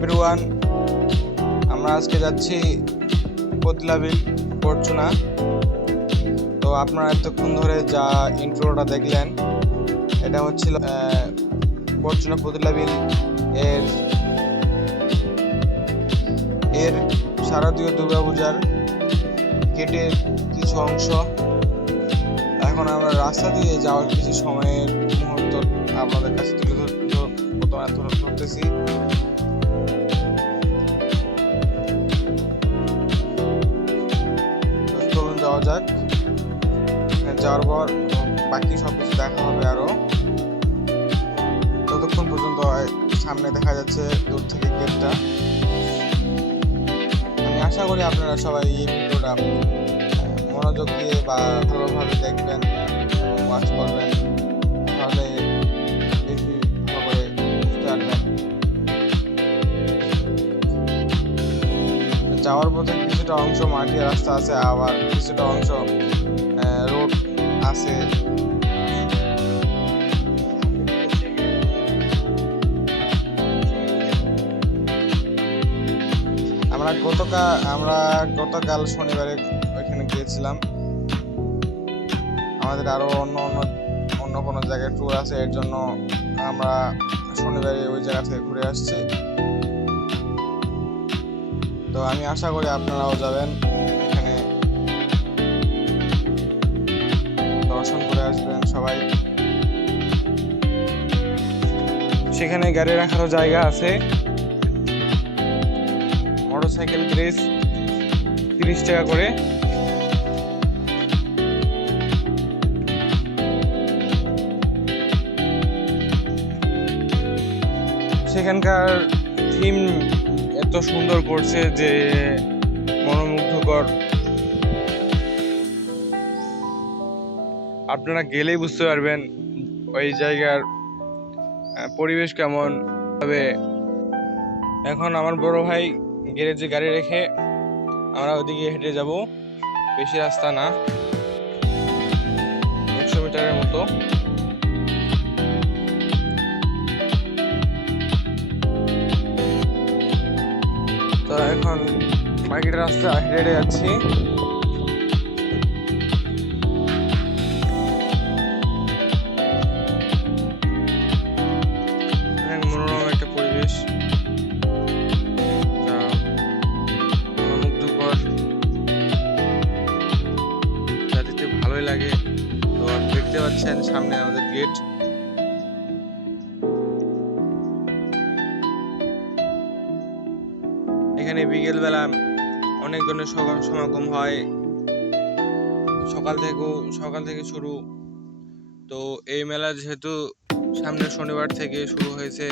Everyone আমরা আজকে যাচ্ছি পতলাবিল পরচুনা। তো আপনারা এতক্ষণ ধরে যা ইন্ট্রোটা দেখলেন এটা হচ্ছিল আহ, পরচুনা পতলাবিল এর এর শারদীয় দুর্গাপূজার গেটের কিছু অংশ। এখন আমরা রাস্তা দিয়ে যাওয়ার কিছু সময়ের মুহূর্ত আপনাদের কাছে তুলে ধরতেছি। যাওয়া যাক যাওয়ার পর বাকি সব কিছু দেখা হবে আরও। ততক্ষণ পর্যন্ত সামনে দেখা যাচ্ছে দূর থেকে গেটটা আমি আশা করি আপনারা সবাই এই ভিডিওটা মনোযোগ দিয়ে বা ভালোভাবে দেখবেন ওয়াচ করবেন। তাহলে বেশি যাওয়ার পথে কিছুটা অংশ মাটি রাস্তা আছে, আবার কিছুটা অংশ রোড আছে। আমরা গতকাল আমরা গতকাল শনিবারে ওইখানে গিয়েছিলাম। আমাদের আরও অন্য অন্য অন্য কোনো জায়গায় ট্যুর আছে, এর জন্য আমরা শনিবারে ওই জায়গা থেকে ঘুরে আসছি। তো আমি আশা করি আপনারাও যাবেন। এখানে দর্শন করে আসবেন সবাই। সেখানে গাড়ি রাখারও জায়গা আছে। মোটরসাইকেল গ্রেস তিরিশ টাকা করে। সেখানকার থিম এত সুন্দর করছে যে মনোমুগ্ধকর। আপনারা গেলেই বুঝতে পারবেন ওই জায়গার পরিবেশ কেমন। তবে এখন আমার বড় ভাই গ্যারেজে গাড়ি রেখে আমরা ওদিকে হেঁটে যাব। বেশি রাস্তা না, একশো মিটারের মতো। এখন মার্কেট রাস্তা হেঁটে যাচ্ছি। মনোরম একটা ভালোই লাগে। তো দেখতে পাচ্ছেন সামনে আমাদের গেট এখানে বিকেলবেলা অনেক ধরনের সমাগম হয়। সকাল থেকেও, সকাল থেকে শুরু। তো এই মেলা যেহেতু সামনের শনিবার থেকে শুরু হয়েছে